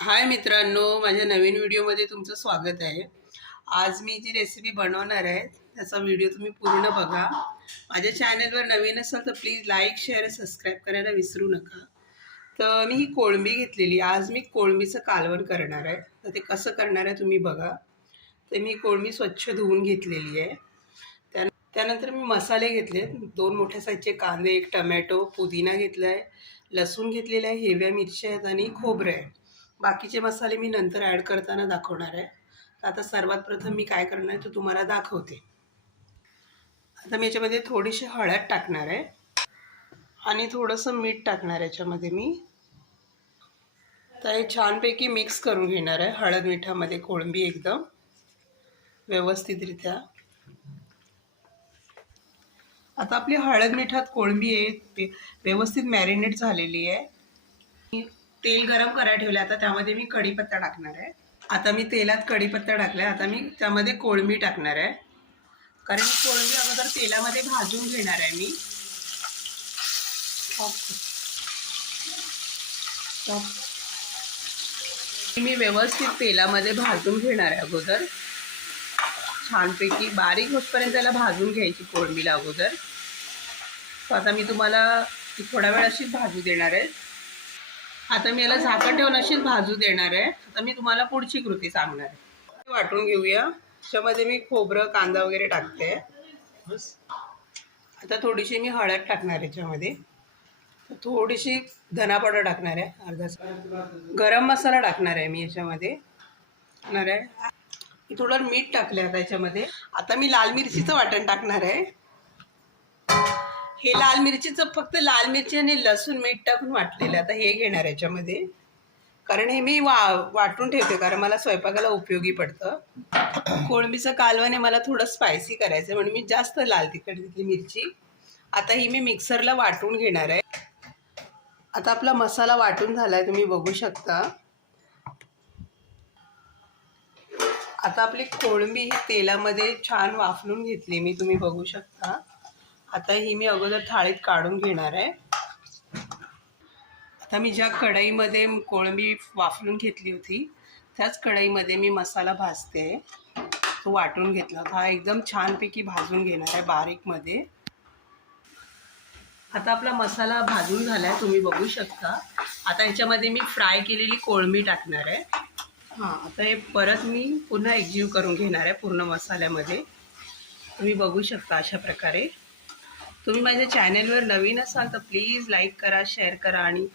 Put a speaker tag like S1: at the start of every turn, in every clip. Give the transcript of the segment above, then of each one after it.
S1: हाय मित्रांनो माझ्या नवीन व्हिडिओमध्ये तुमचं स्वागत आहे. आज मी जी रेसिपी बनवणार आहे त्याचा व्हिडिओ तुम्ही पूर्ण बघा. माझ्या चॅनलवर नवीन असाल तर प्लीज लाईक शेअर सबस्क्राईब करायला विसरू नका. तर मी ही कोळंबी घेतलेली. आज मी कोळंबीचं कालवण करणार आहे. तर ते कसं करणार आहे तुम्ही बघा. तर मी कोळंबी स्वच्छ धुवून घेतलेली आहे. त्या त्यानंतर मी मसाले घेतले. दोन मोठ्या साईजचे कांदे एक टमॅटो पुदिना घेतला आहे लसूण घेतलेला आहे हिरव्या मिरच्या आहेत आणि खोबरं आहे. बाकीचे मसाले मी नंतर ॲड करताना दाखवणार आहे. तर आता सर्वात प्रथम मी काय करणार आहे तो तुम्हाला दाखवते. आता मी याच्यामध्ये थोडीशी हळद टाकणार आहे. आणि थोडंसं मीठ टाकणार याच्यामध्ये मी. तर हे छानपैकी मिक्स करून घेणार आहे हळद मिठामध्ये कोळंबी एकदम. व्यवस्थितरित्या. आता आपली हळद मिठात कोळंबी आहे व्यवस्थित मॅरिनेट झालेली आहे. तेल गरम करायला ठेवले. आता त्यामध्ये मी कढीपत्ता टाकणार आहे. आता मी तेलात कढीपत्ता टाकला आता मी त्यामध्ये कोळंबी टाकणार आहे. कारण कोळंबी अगोदर तेलामध्ये भाजून घेणार आहे मी. मी व्यवस्थित तेलामध्ये भाजून घेणार आहे अगोदर. छानपैकी बारीक होतपर्यंत त्याला भाजून घ्यायची कोळंबीला अगोदर. आता मी तुम्हाला थोडा वेळ अशीच भाजू देणार आहे. आता मी याला झाकण ठेवून अशीच भाजू देणार आहे. आता मी तुम्हाला पुढची कृती सांगणार आहे. वाटून घेऊया. त्याच्यामध्ये मी खोबरं कांदा वगैरे टाकते. आता थोडीशी मी हळद टाकणार आहे याच्यामध्ये. थोडीशी धना पावडर टाकणार आहे. अर्धा गरम मसाला टाकणार आहे मी याच्यामध्ये. टाकणार आहे. मी थोडं मीठ टाकलं आता याच्यामध्ये. आता मी लाल मिरचीचं वाटण टाकणार आहे. हे लाल मिरचीचं फक्त लाल मिरची आणि लसूण मीठ टाकून वाटलेलं आता हे घेणार याच्यामध्ये. कारण हे मी वा वाटून ठेवते कारण मला स्वयंपाकाला उपयोगी पडतं. कोळंबीचं कालवण हे मला थोडं स्पायसी करायचं म्हणून मी जास्त लाल तिखट घेतली मिरची. आता ही मी मिक्सरला वाटून घेणार आहे. आता आपला मसाला वाटून झाला आहे तुम्ही बघू शकता. आता आपली कोळंबी ही तेलामध्ये छान वाफलून घेतली मी तुम्ही बघू शकता. आता ही मी अगोदर थाळीत काढून घेणार आहे. आता मी ज्या कढईमध्ये कोळंबी वाफलून घेतली होती त्याच कढईमध्ये मी मसाला भाजते. तो वाटून घेतला होता. हा एकदम छानपैकी भाजून घेणार आहे बारीकमध्ये. आता आपला मसाला भाजून झाला आहे तुम्ही बघू शकता. आता ह्याच्यामध्ये मी फ्राय केलेली कोळंबी टाकणार आहे. हां आता हे परत मी पुन्हा एकजीव करून घेणार आहे पूर्ण मसाल्यामध्ये. तुम्ही बघू शकता अशा प्रकारे. तुम्ही माझ्या चॅनेलवर नवीन असाल तर प्लीज लाईक करा शेअर करा आणि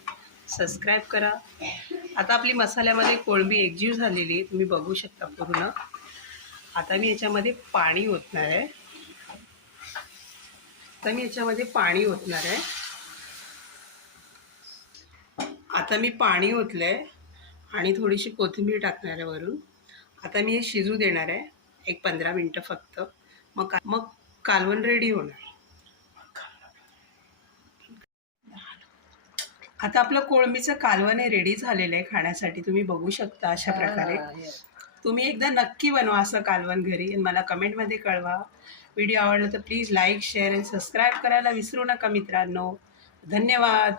S1: सबस्क्राईब करा. आता आपली मसाल्यामध्ये कोळंबी एकजीव झालेली आहे. तुम्ही बघू शकता पूर्ण. आता मी याच्यामध्ये पाणी ओतणार आहे. आता मी याच्यामध्ये पाणी ओतणार आहे. आता मी पाणी ओतलं आहे आणि थोडीशी कोथिंबीर टाकणार आहे वरून. आता मी हे शिजू देणार आहे. एक पंधरा मिनटं फक्त. मग मग कालवण रेडी होणार. आता आपलं कोळंबीचं कालवण हे रेडी झालेलं आहे खाण्यासाठी. तुम्ही बघू शकता अशा प्रकारे. तुम्ही एकदा नक्की बनवा असं कालवण घरी. आणि मला कमेंटमध्ये कळवा. व्हिडिओ आवडला तर प्लीज लाईक शेअर आणि सबस्क्राईब करायला विसरू नका मित्रांनो. धन्यवाद.